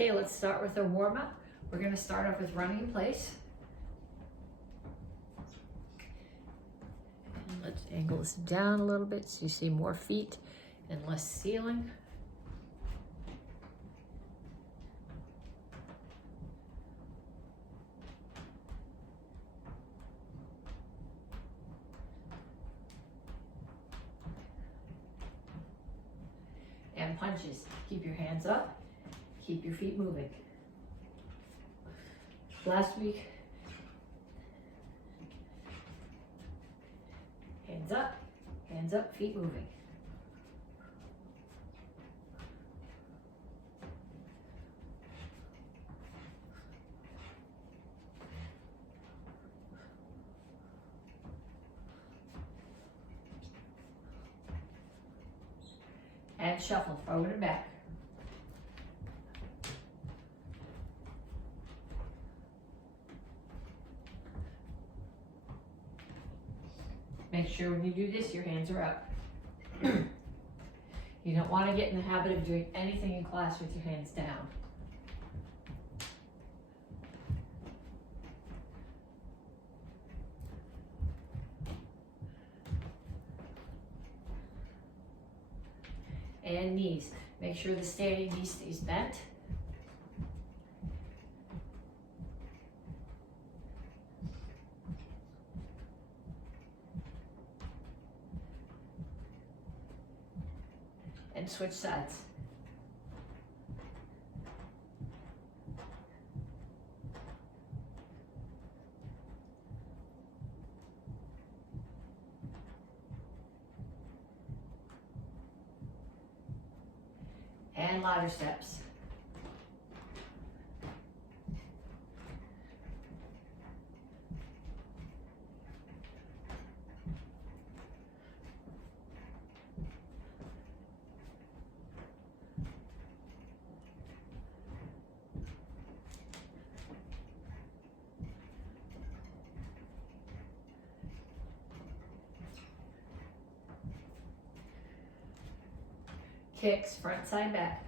Okay, let's start with our warm-up. We're going to start off with running in place. And let's angle this down a little bit so you see more feet and less ceiling. And punches. Keep your hands up. Keep your feet moving. Last week, hands up, feet moving. And shuffle forward and back. Make sure when you do this, your hands are up. You don't want to get in the habit of doing anything in class with your hands down. And knees. Make sure the standing knee stays bent. And switch sides. And ladder steps. Kicks, front, side, back.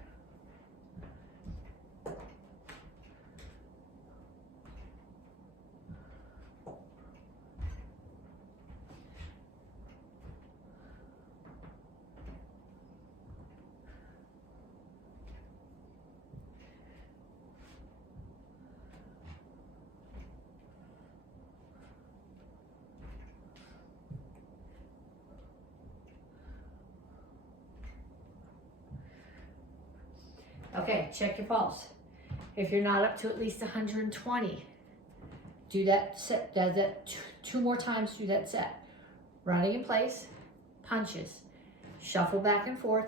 Okay, check your pulse. If you're not up to at least 120, do that set, two more times, do that set. Running in place, punches, shuffle back and forth,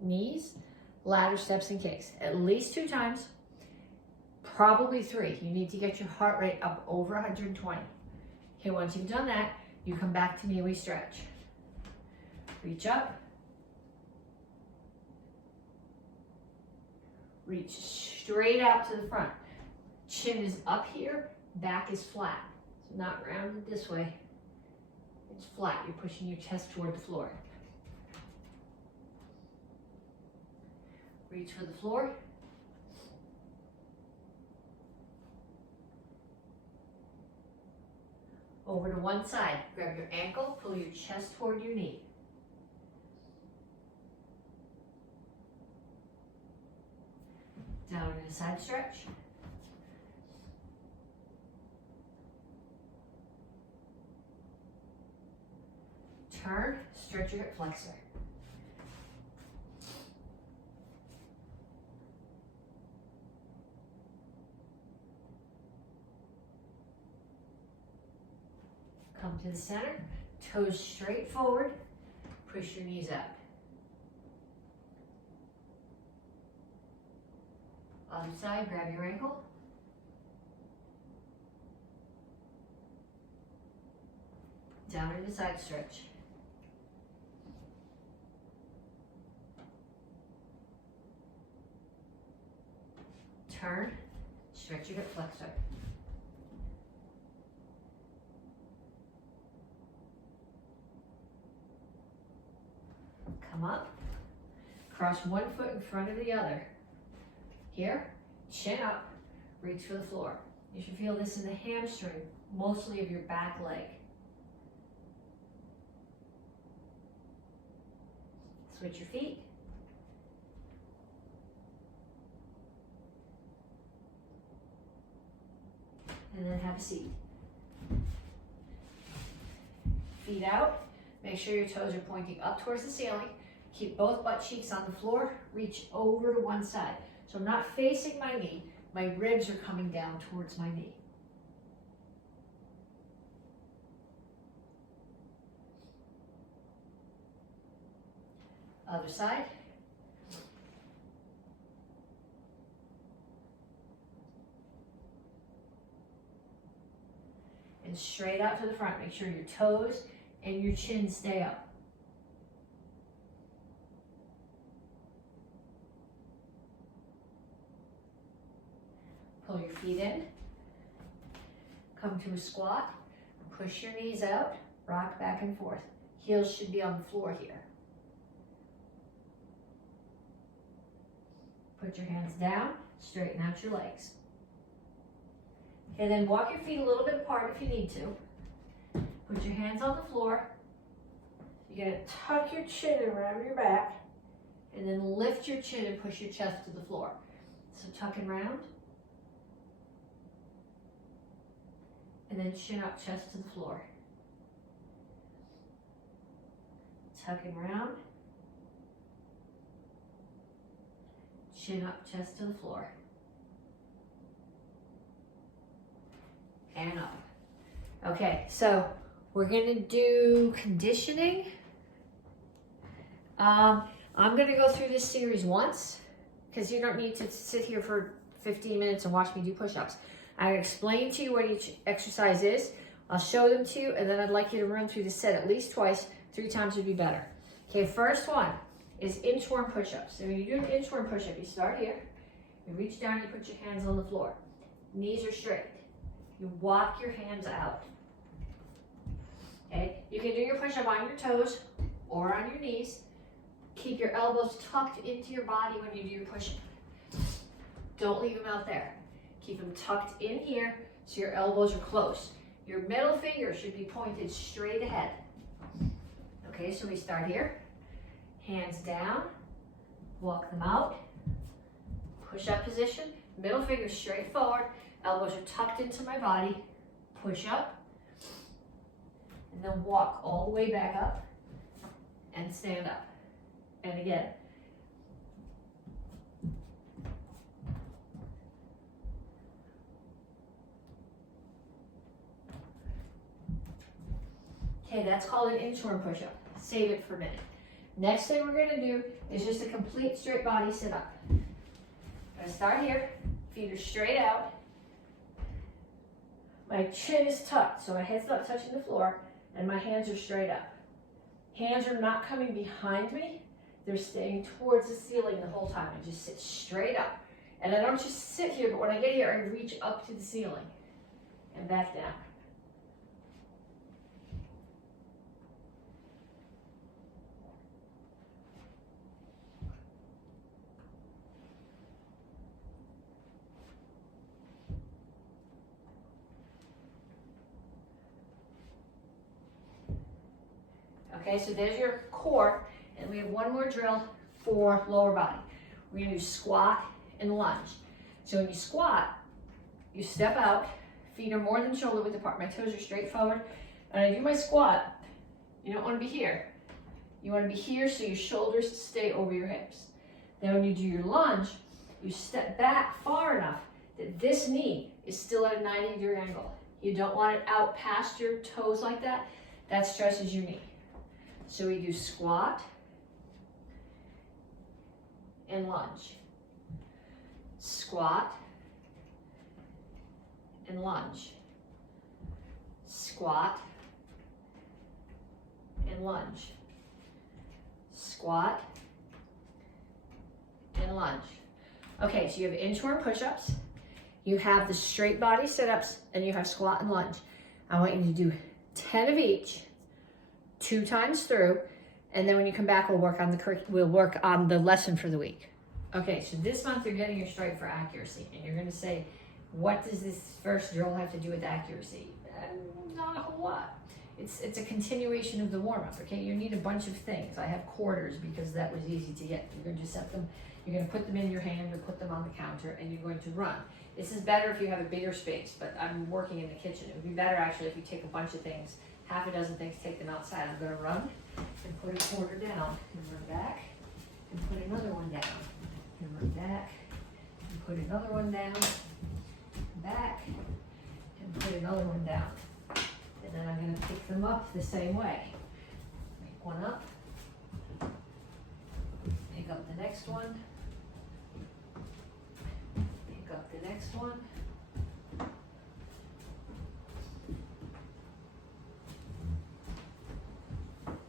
knees, ladder steps and kicks. At least 2 times, probably 3. You need to get your heart rate up over 120. Okay, once you've done that, you come back to knee, we stretch. Reach up. Reach straight out to the front. Chin is up here, back is flat. It's not rounded this way. It's flat. You're pushing your chest toward the floor. Reach for the floor. Over to one side. Grab your ankle, pull your chest toward your knee. Down in a side stretch. Turn, stretch your hip flexor. Come to the center, toes straight forward, push your knees up. Other side, grab your ankle. Down in the side stretch. Turn, stretch your hip flexor. Come up, cross one foot in front of the other. Here, chin up, reach for the floor. You should feel this in the hamstring, mostly of your back leg. Switch your feet. And then have a seat. Feet out. Make sure your toes are pointing up towards the ceiling. Keep both butt cheeks on the floor. Reach over to one side. So I'm not facing my knee. My ribs are coming down towards my knee. Other side. And straight out to the front. Make sure your toes and your chin stay up. Pull your feet in. Come to a squat. Push your knees out. Rock back and forth. Heels should be on the floor here. Put your hands down. Straighten out your legs. Okay, then walk your feet a little bit apart if you need to. Put your hands on the floor. You're going to tuck your chin around your back and then lift your chin and push your chest to the floor. So tuck and round. And then chin up, chest to the floor. Tuck and round. Chin up, chest to the floor. And up. Okay, so we're gonna do conditioning. I'm gonna go through this series once because you don't need to sit here for 15 minutes and watch me do push-ups. I explain to you what each exercise is. I'll show them to you, and then I'd like you to run through the set at least twice. 3 times would be better. Okay, first one is inchworm push-ups. So when you do an inchworm push-up, you start here, you reach down, you put your hands on the floor. Knees are straight. You walk your hands out. Okay, you can do your push-up on your toes or on your knees. Keep your elbows tucked into your body when you do your push-up. Don't leave them out there. Keep them tucked in here so your elbows are close. Your middle finger should be pointed straight ahead. Okay, so we start here. Hands down, walk them out. Push-up position, middle finger straight forward. Elbows are tucked into my body. Push up. And then walk all the way back up and stand up. And again. Okay, that's called an inchworm push-up. Save it for a minute. Next thing we're gonna do is just a complete straight body sit-up. I'm gonna start here. Feet are straight out. My chin is tucked, so my head's not touching the floor, and my hands are straight up. Hands are not coming behind me. They're staying towards the ceiling the whole time. I just sit straight up. And I don't just sit here, but when I get here, I reach up to the ceiling and back down. Okay, so there's your core, and we have one more drill for lower body. We're gonna do squat and lunge. So when you squat, you step out, feet are more than shoulder width apart, my toes are straight forward. When I do my squat, you don't wanna be here. You wanna be here so your shoulders stay over your hips. Then when you do your lunge, you step back far enough that this knee is still at a 90-degree angle. You don't want it out past your toes like that. That stresses your knee. So we do squat and lunge. Squat and lunge. Squat and lunge. Squat and lunge. Okay, so you have inchworm push-ups, you have the straight body sit-ups, and you have squat and lunge. I want you to do 10 of each, 2 times through, and then when you come back, we'll work on the lesson for the week. Okay, so this month you're getting your stripe for accuracy, and you're gonna say, what does this first drill have to do with accuracy? Not a whole lot. It's a continuation of the warm-up, okay? You need a bunch of things. I have quarters because that was easy to get. You're gonna just set them, you're gonna put them in your hand or put them on the counter, and you're going to run. This is better if you have a bigger space, but I'm working in the kitchen. It would be better actually if you take a bunch of things, half a dozen things, take them outside. I'm gonna run and put a quarter down and run back and put another one down and run back and put another one down, back and put another one down. And then I'm going to pick them up the same way. Make one up, pick up the next one, pick up the next one,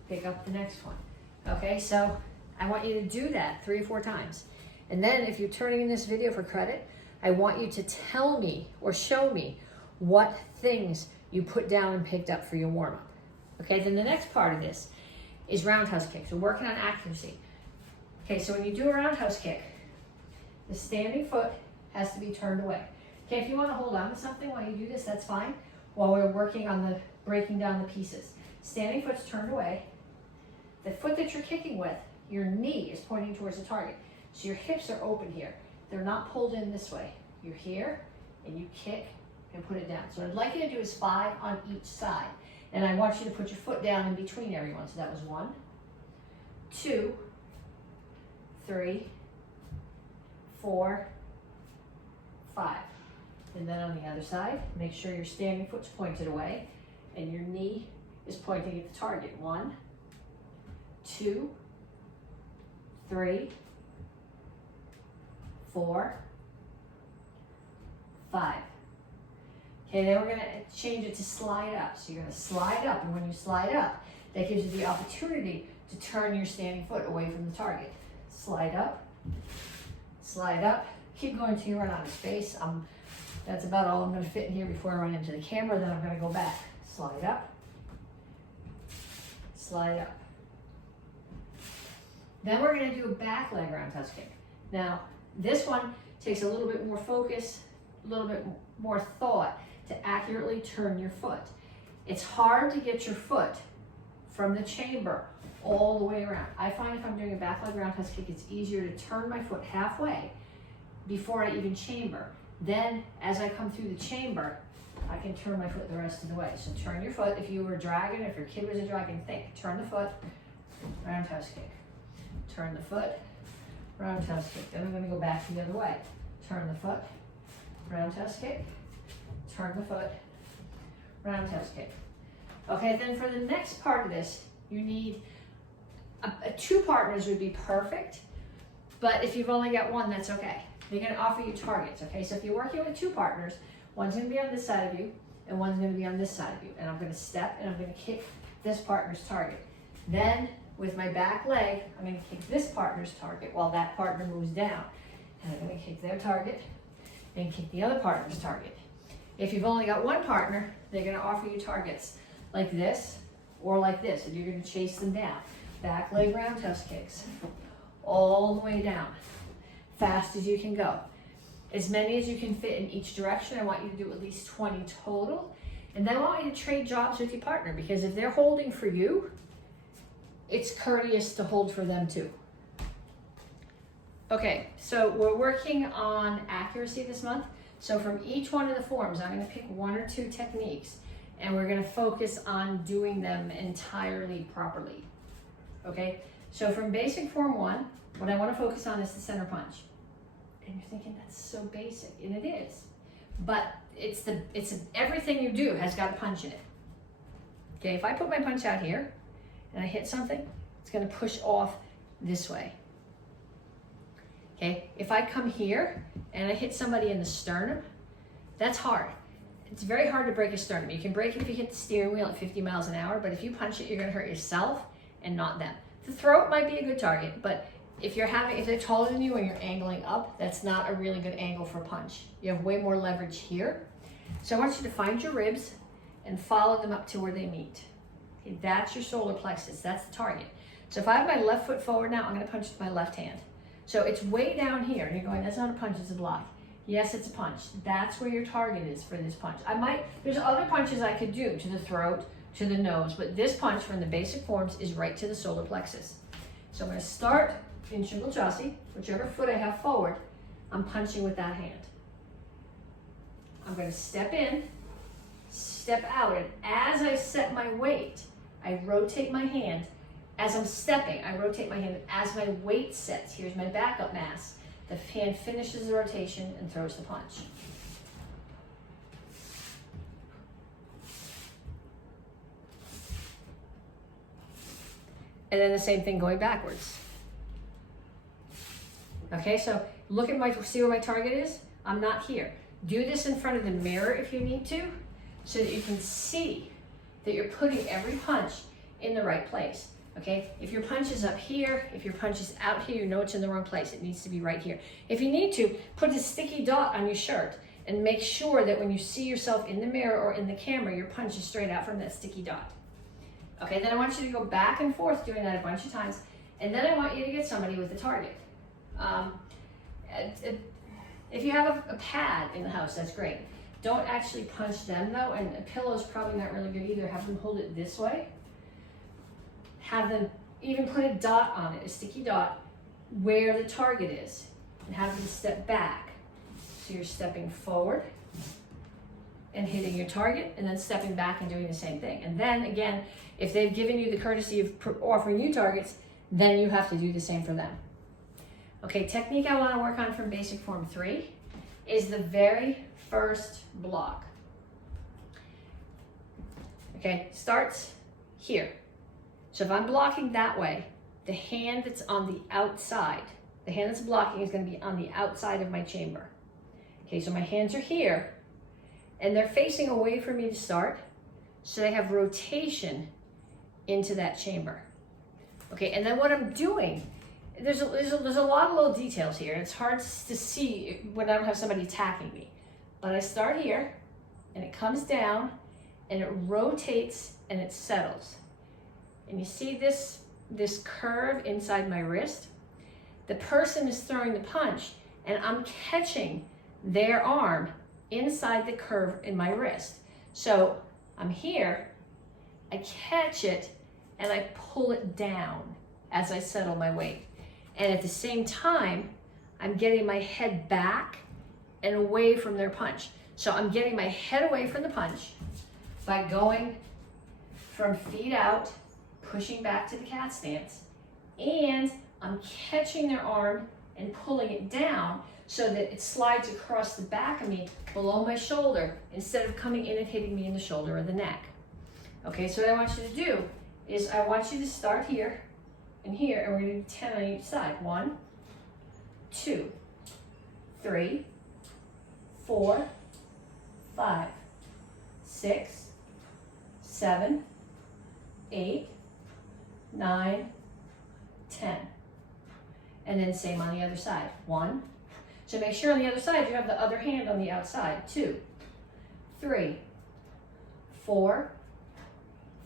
pick up the next one. Okay, so I want you to do that 3 or 4 times. And then if you're turning in this video for credit, I want you to tell me or show me what things you put down and picked up for your warm-up. Okay, then the next part of this is roundhouse kicks. We're working on accuracy. Okay, so when you do a roundhouse kick, the standing foot has to be turned away. Okay, if you want to hold on to something while you do this, that's fine. While we're working on the breaking down the pieces. Standing foot's turned away. The foot that you're kicking with, your knee is pointing towards the target. So your hips are open here. They're not pulled in this way. You're here and you kick and put it down. So what I'd like you to do is 5 on each side. And I want you to put your foot down in between everyone. So that was 1, 2, 3, 4, 5. And then on the other side, make sure your standing foot's pointed away and your knee is pointing at the target. 1, 2, 3, 4, 5. Okay, then we're gonna change it to slide up. So you're gonna slide up, and when you slide up, that gives you the opportunity to turn your standing foot away from the target. Slide up, keep going till you run out of space. That's about all I'm gonna fit in here before I run into the camera, then I'm gonna go back. Slide up, slide up. Then we're gonna do a back leg roundhouse kick. Now, this one takes a little bit more focus, a little bit more thought to accurately turn your foot. It's hard to get your foot from the chamber all the way around. I find if I'm doing a back leg roundhouse kick, it's easier to turn my foot halfway before I even chamber. Then, as I come through the chamber, I can turn my foot the rest of the way. So turn your foot. If you were a dragon, if your kid was a dragon, think. Turn the foot, roundhouse kick. Turn the foot, roundhouse kick. Then I'm going to go back the other way. Turn the foot, roundhouse kick. Turn the foot, roundhouse kick. Okay, then for the next part of this, you need 2 partners would be perfect, but if you've only got one, that's okay. They're gonna offer you targets, okay? So if you're working with 2 partners, one's gonna be on this side of you, and one's gonna be on this side of you, and I'm gonna step, and I'm gonna kick this partner's target. Then, with my back leg, I'm gonna kick this partner's target while that partner moves down. And I'm gonna kick their target, and kick the other partner's target. If you've only got one partner, they're gonna offer you targets like this or like this, and you're gonna chase them down. Back leg roundhouse kicks, all the way down, fast as you can go. As many as you can fit in each direction. I want you to do at least 20 total. And then I want you to trade jobs with your partner, because if they're holding for you, it's courteous to hold for them too. Okay, so we're working on accuracy this month. So from each one of the forms, I'm gonna pick 1 or 2 techniques, and we're gonna focus on doing them entirely properly. Okay, so from basic form 1, what I wanna focus on is the center punch. And you're thinking, that's so basic, and it is. But everything you do has got a punch in it. Okay, if I put my punch out here, and I hit something, it's gonna push off this way. Okay, if I come here and I hit somebody in the sternum, that's hard. It's very hard to break a sternum. You can break it if you hit the steering wheel at 50 miles an hour, but if you punch it, you're gonna hurt yourself and not them. The throat might be a good target, but if they're taller than you and you're angling up, that's not a really good angle for a punch. You have way more leverage here. So I want you to find your ribs and follow them up to where they meet. Okay, that's your solar plexus, that's the target. So if I have my left foot forward now, I'm gonna punch with my left hand. So it's way down here, and you're going, that's not a punch, it's a block. Yes, it's a punch. That's where your target is for this punch. There's other punches I could do to the throat, to the nose, but this punch from the basic forms is right to the solar plexus. So I'm gonna start in shingle chassé, whichever foot I have forward, I'm punching with that hand. I'm gonna step in, step out, and as I set my weight, I rotate my hand. As I'm stepping, I rotate my hand as my weight sets. Here's my backup mass. The hand finishes the rotation and throws the punch. And then the same thing going backwards. Okay, so look at see where my target is? I'm not here. Do this in front of the mirror if you need to, so that you can see that you're putting every punch in the right place. Okay, if your punch is up here, if your punch is out here, you know it's in the wrong place. It needs to be right here. If you need to, put a sticky dot on your shirt and make sure that when you see yourself in the mirror or in the camera, your punch is straight out from that sticky dot. Okay, then I want you to go back and forth doing that a bunch of times, and then I want you to get somebody with a target. If you have a pad in the house, that's great. Don't actually punch them though, and a pillow is probably not really good either. Have them hold it this way. Have them even put a dot on it, a sticky dot, where the target is, and have them step back. So you're stepping forward and hitting your target, and then stepping back and doing the same thing. And then again, if they've given you the courtesy of offering you targets, then you have to do the same for them. Okay, technique I want to work on from basic form 3 is the very first block. Okay, starts here. So if I'm blocking that way, the hand that's on the outside, the hand that's blocking is going to be on the outside of my chamber. Okay, so my hands are here, and they're facing away from me to start, so they have rotation into that chamber. Okay, and then what I'm doing, there's a lot of little details here, and it's hard to see when I don't have somebody attacking me. But I start here, and it comes down, and it rotates, and it settles. And you see this curve inside my wrist? The person is throwing the punch, and I'm catching their arm inside the curve in my wrist. So I'm here, I catch it, and I pull it down as I settle my weight. And at the same time, I'm getting my head back and away from their punch. So I'm getting my head away from the punch by going from feet out, pushing back to the cat stance, and I'm catching their arm and pulling it down so that it slides across the back of me below my shoulder instead of coming in and hitting me in the shoulder or the neck. Okay, so what I want you to do is I want you to start here and here, and we're going to do 10 on each side. 1, 2, 3, 4, 5, 6, 7, 8, 9, 10. And then same on the other side. 1. So make sure on the other side you have the other hand on the outside. 2, 3, 4,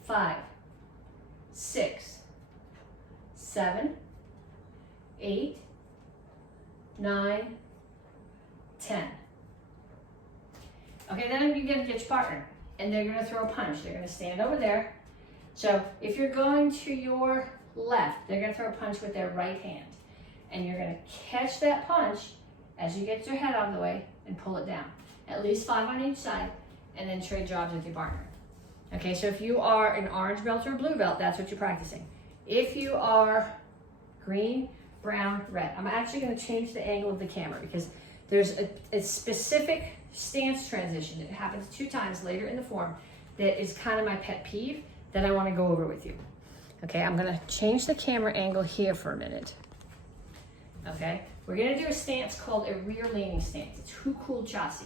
5, 6, 7, 8, 9, 10. Okay, then you're going to get your partner, and they're going to throw a punch. They're going to stand over there. So if you're going to your left, they're going to throw a punch with their right hand, and you're going to catch that punch as you get your head out of the way and pull it down. At least 5 on each side, and then trade jobs with your partner. Okay, so if you are an orange belt or a blue belt, that's what you're practicing. If you are green, brown, red, I'm actually going to change the angle of the camera because there's a specific stance transition that happens 2 times later in the form that is kind of my pet peeve that I want to go over with you. Okay, I'm going to change the camera angle here for a minute. Okay, we're going to do a stance called a rear leaning stance. It's Hukou Chassé.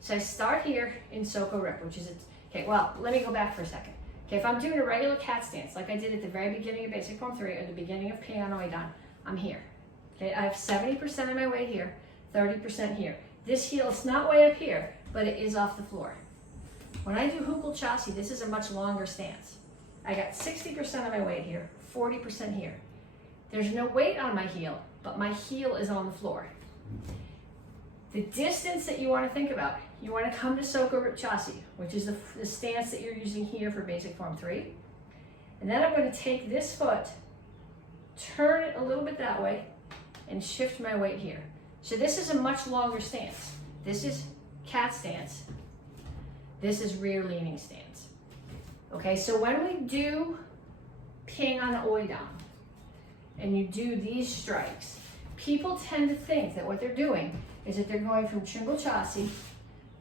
So I start here in Soko Rip, which is okay, well, let me go back for a second. Okay, if I'm doing a regular cat stance, like I did at the very beginning of Basic Form 3 or the beginning of Piano Idan, I'm here. Okay, I have 70% of my weight here, 30% here. This heel is not way up here, but it is off the floor. When I do Hukou Chassé, this is a much longer stance. I got 60% of my weight here, 40% here. There's no weight on my heel, but my heel is on the floor. The distance that you want to think about, you want to come to Soko Ripchasi, which is the stance that you're using here for basic form 3. And then I'm going to take this foot, turn it a little bit that way, and shift my weight here. So this is a much longer stance. This is cat stance. This is rear leaning stance. Okay, so when we do ping on the oidam, and you do these strikes, people tend to think that what they're doing is that they're going from Chungal Chasi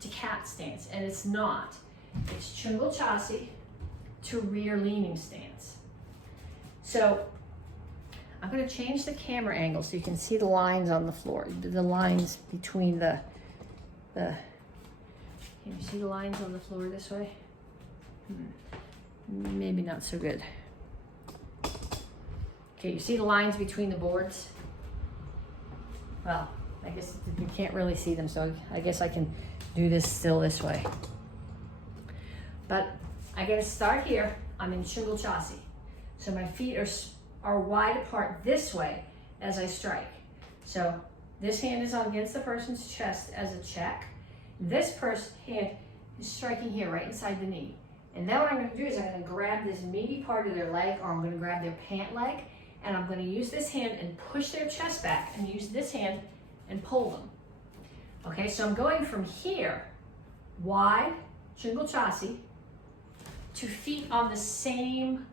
to cat stance, and it's not. It's Chungal Chasi to rear leaning stance. So I'm going to change the camera angle so you can see the lines on the floor, the lines between the can you see the lines on the floor this way? Maybe not so good. Okay, you see the lines between the boards? Well, I guess you can't really see them, so I guess I can do this still this way. But I'm going to start here. I'm in Chungal Chasi. So my feet are wide apart this way as I strike. So this hand is on against the person's chest as a check. This hand is striking here, right inside the knee. And then what I'm going to do is I'm going to grab this meaty part of their leg, or I'm going to grab their pant leg, and I'm going to use this hand and push their chest back, and use this hand and pull them. Okay, so I'm going from here, wide, Chungal Chasi, to feet on the same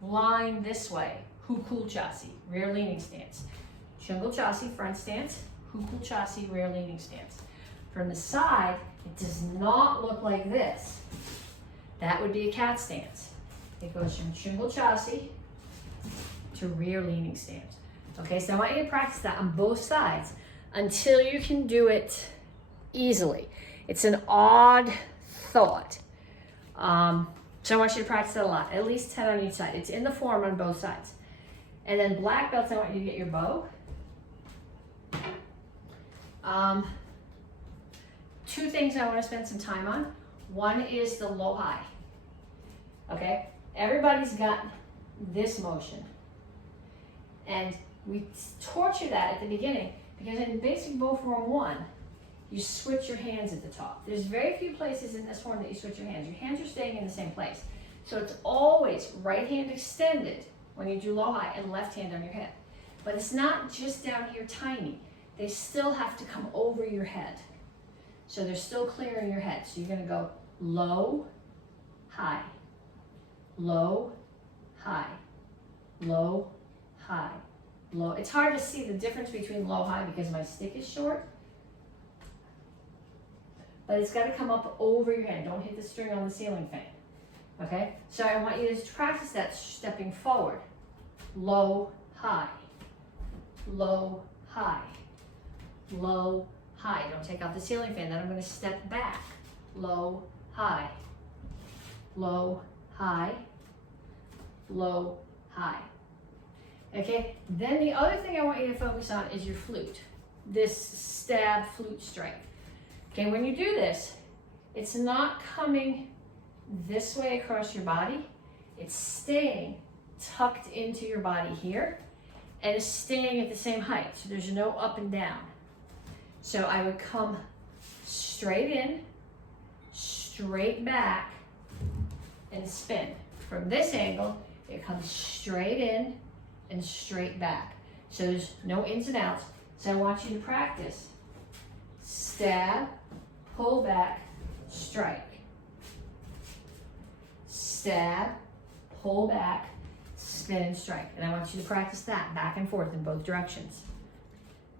line this way, Hukul Chasi, rear leaning stance. Chungal Chasi, front stance, Hukul Chasi, rear leaning stance. From the side, it does not look like this. That would be a cat stance. It goes from Chungal Chasi to rear leaning stance. Okay, so I want you to practice that on both sides until you can do it easily. It's an odd thought. So I want you to practice it a lot, at least 10 on each side. It's in the form on both sides. And then black belts, I want you to get your bow. Two things I want to spend some time on. One is the low high. Okay, everybody's got this motion. And we torture that at the beginning because in basic bow form 1, you switch your hands at the top. There's very few places in this form that you switch your hands. Your hands are staying in the same place. So it's always right hand extended when you do low high and left hand on your head. But it's not just down here tiny. They still have to come over your head. So they're still clearing your head. So you're going to go low, high, low, high, low, high, low. It's hard to see the difference between low, high because my stick is short. But it's got to come up over your head. Don't hit the string on the ceiling fan. Okay? So I want you to practice that stepping forward. Low, high, low, high, low, high. Don't take out the ceiling fan. Then I'm going to step back. Low, high, low, high, low, high. Okay? Then the other thing I want you to focus on is your flute. This stab flute strike. Okay, when you do this, it's not coming this way across your body. It's staying tucked into your body here, and it's staying at the same height. So there's no up and down. So I would come straight in, straight back, and spin. From this angle, it comes straight in and straight back. So there's no ins and outs. So I want you to practice. Stab, pull back, strike. Stab, pull back, spin and strike. And I want you to practice that back and forth in both directions.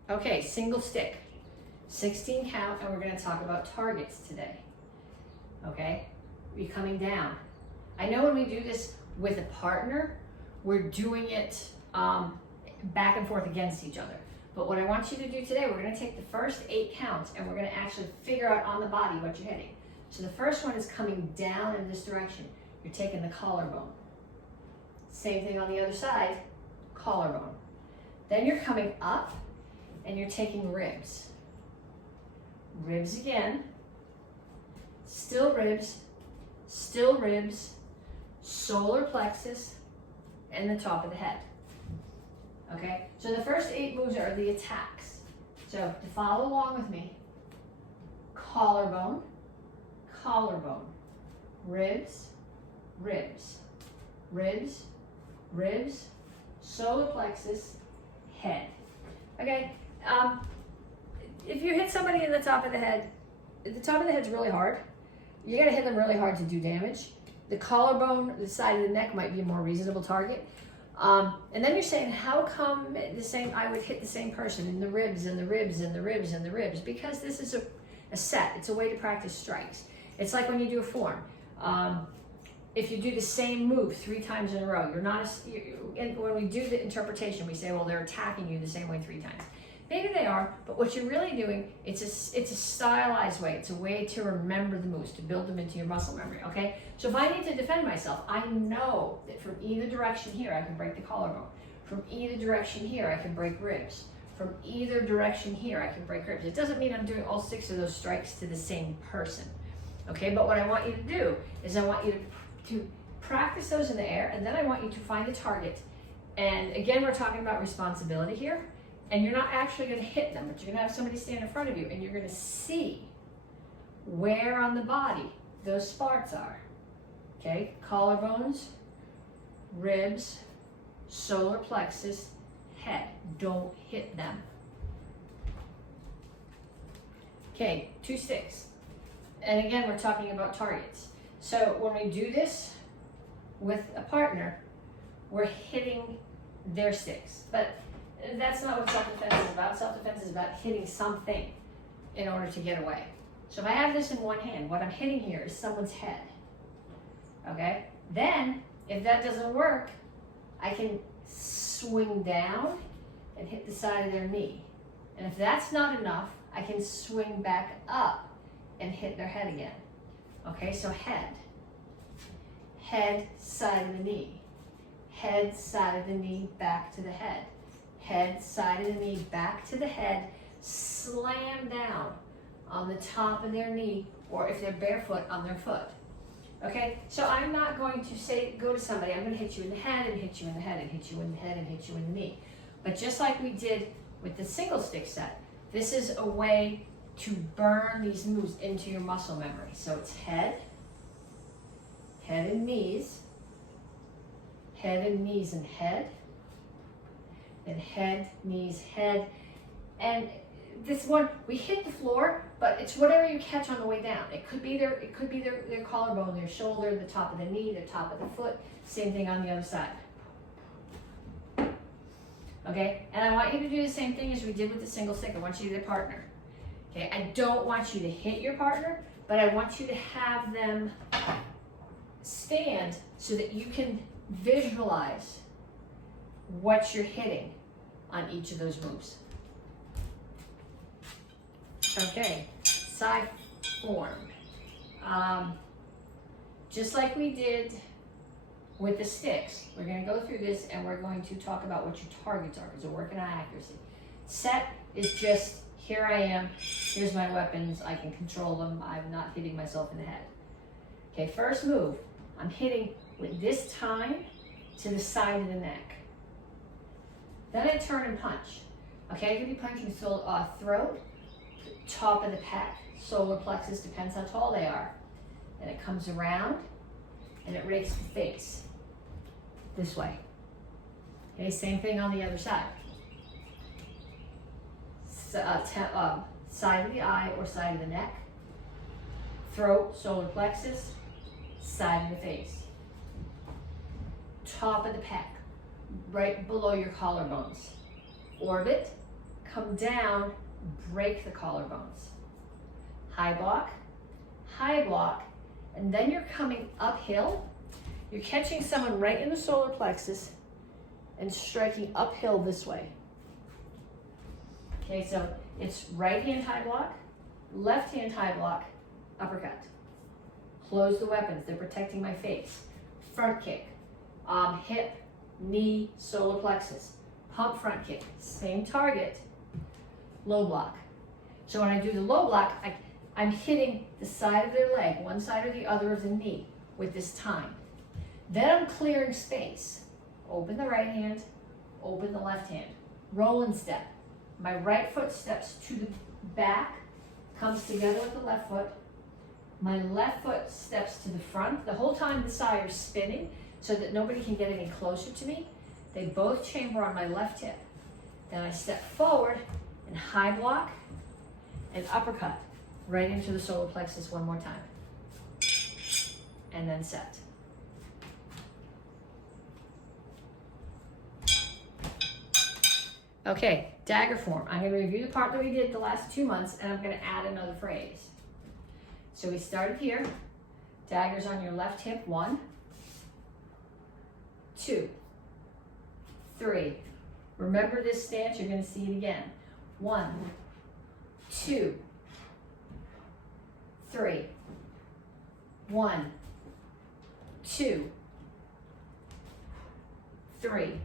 Okay, single stick. 16 count, and we're going to talk about targets today. Okay? We're coming down. I know when we do this with a partner, we're doing it back and forth against each other. But what I want you to do today, we're going to take the first 8 counts and we're going to actually figure out on the body what you're hitting. So the first one is coming down in this direction. You're taking the collarbone. Same thing on the other side, collarbone. Then you're coming up and you're taking ribs. Ribs again. Still ribs, solar plexus, and the top of the head. Okay, so the first 8 moves are the attacks. So to follow along with me, collarbone, collarbone, ribs, ribs, ribs, ribs, solar plexus, head. Okay, if you hit somebody in the top of the head, the top of the head's really hard. You gotta hit them really hard to do damage. The collarbone, the side of the neck might be a more reasonable target. And then you're saying, how come I would hit the same person in the ribs and the ribs and the ribs and the ribs? Because this is a set. It's a way to practice strikes. It's like when you do a form. If you do the same move 3 times in a row, when we do the interpretation, we say, well, they're attacking you the same way 3 times. Maybe they are, but what you're really doing, it's a stylized way. It's a way to remember the moves, to build them into your muscle memory, okay? So if I need to defend myself, I know that from either direction here, I can break the collarbone. From either direction here, I can break ribs. From either direction here, I can break ribs. It doesn't mean I'm doing all 6 of those strikes to the same person, okay? But what I want you to do is I want you to practice those in the air, and then I want you to find a target. And again, we're talking about responsibility here. And you're not actually going to hit them, but you're going to have somebody stand in front of you, and you're going to see where on the body those spots are. Okay, collarbones, ribs, solar plexus, head. Don't hit them. Okay, 2 sticks. And again, we're talking about targets. So when we do this with a partner, we're hitting their sticks. But that's not what self-defense is about. Self-defense is about hitting something in order to get away. So if I have this in one hand, what I'm hitting here is someone's head. Okay? Then, if that doesn't work, I can swing down and hit the side of their knee. And if that's not enough, I can swing back up and hit their head again. Okay, so head. Head, side of the knee. Head, side of the knee, back to the head. Head, side of the knee, back to the head, slam down on the top of their knee, or if they're barefoot, on their foot. Okay, so I'm not going to go to somebody, I'm going to hit you in the head and hit you in the head and hit you in the head and hit you in the knee. But just like we did with the single stick set, this is a way to burn these moves into your muscle memory. So it's head and knees, head and knees and head, and head, knees, head. And this one, we hit the floor, but it's whatever you catch on the way down. It could be their collarbone, their shoulder, the top of the knee, the top of the foot. Same thing on the other side. Okay, and I want you to do the same thing as we did with the single stick. I want you to do the partner. Okay, I don't want you to hit your partner, but I want you to have them stand so that you can visualize what you're hitting on each of those moves. Okay, side form. Just like we did with the sticks, we're going to go through this and we're going to talk about what your targets are because we're working on accuracy. Set is just, here I am, here's my weapons, I can control them, I'm not hitting myself in the head. Okay, first move, I'm hitting with this time to the side of the neck. Then I turn and punch. Okay, I could be punching throat, top of the pec, solar plexus, depends how tall they are. Then it comes around and it rakes the face this way. Okay, same thing on the other side. Side of the eye or side of the neck, throat, solar plexus, side of the face. Top of the pec, right below your collarbones. Orbit, come down, break the collarbones. High block, and then you're coming uphill. You're catching someone right in the solar plexus and striking uphill this way. Okay, so it's right hand high block, left hand high block, uppercut. Close the weapons, they're protecting my face. Front kick, hip, knee, solar plexus. Pump front kick, same target. Low block. So when I do the low block, I'm hitting the side of their leg, one side or the other of the knee with this time. Then I'm clearing space. Open the right hand, open the left hand. Roll and step. My right foot steps to the back, comes together with the left foot. My left foot steps to the front. The whole time the sire is spinning so that nobody can get any closer to me. They both chamber on my left hip. Then I step forward and high block and uppercut right into the solar plexus one more time. And then set. Okay, dagger form. I'm going to review the part that we did the last 2 months, and I'm going to add another phrase. So we started here. Daggers on your left hip. 1, 2, 3. Remember this stance, you're going to see it again. 1, 2, 3. 1, 2, 3.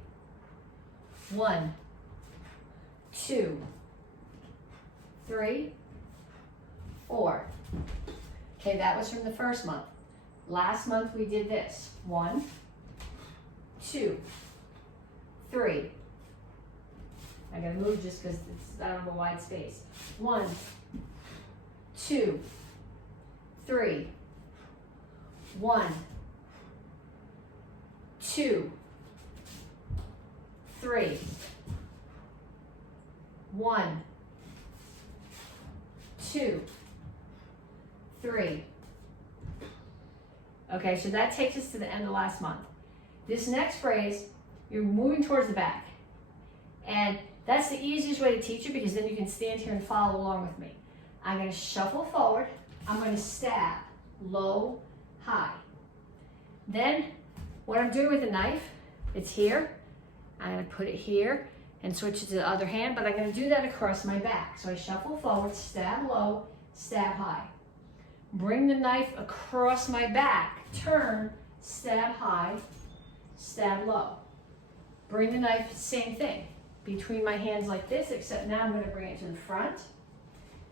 1, 2, 3, 4. Okay, that was from the first month. Last month we did this. 1, 2, 3. I gotta move just because I don't have a wide space. 1, 2, 3. 1, 2, 3. 1, 2, 3. Okay, so that takes us to the end of last month. This next phrase, you're moving towards the back. And that's the easiest way to teach it because then you can stand here and follow along with me. I'm going to shuffle forward. I'm going to stab low, high. Then what I'm doing with the knife, it's here. I'm going to put it here and switch it to the other hand, but I'm going to do that across my back. So I shuffle forward, stab low, stab high. Bring the knife across my back, turn, stab high, stab low. Bring the knife, same thing, between my hands like this, except now I'm going to bring it to the front.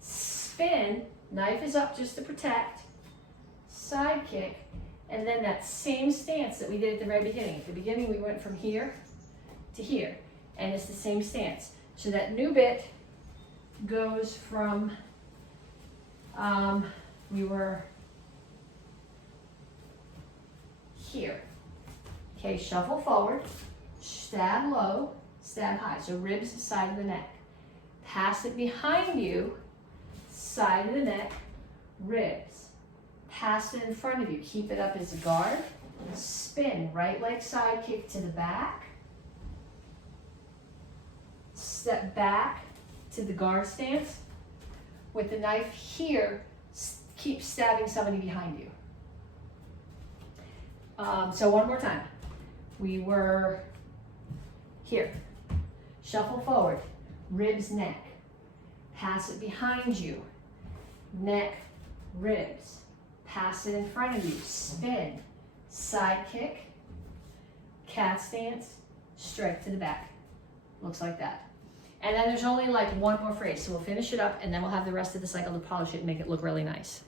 Spin, knife is up just to protect, side kick, and then that same stance that we did at the very beginning. At the beginning we went from here to here, and it's the same stance. So that new bit goes from, we were here. Okay, shuffle forward, stab low, stab high. So ribs, side of the neck. Pass it behind you, side of the neck, ribs. Pass it in front of you. Keep it up as a guard. Spin, right leg side kick to the back. Step back to the guard stance. With the knife here, keep stabbing somebody behind you. So one more time. We were here. Shuffle forward, ribs, neck. Pass it behind you, neck, ribs. Pass it in front of you, spin, side kick, cat stance, strike to the back. Looks like that. And then there's only like one more phrase, so we'll finish it up and then we'll have the rest of the cycle to polish it and make it look really nice.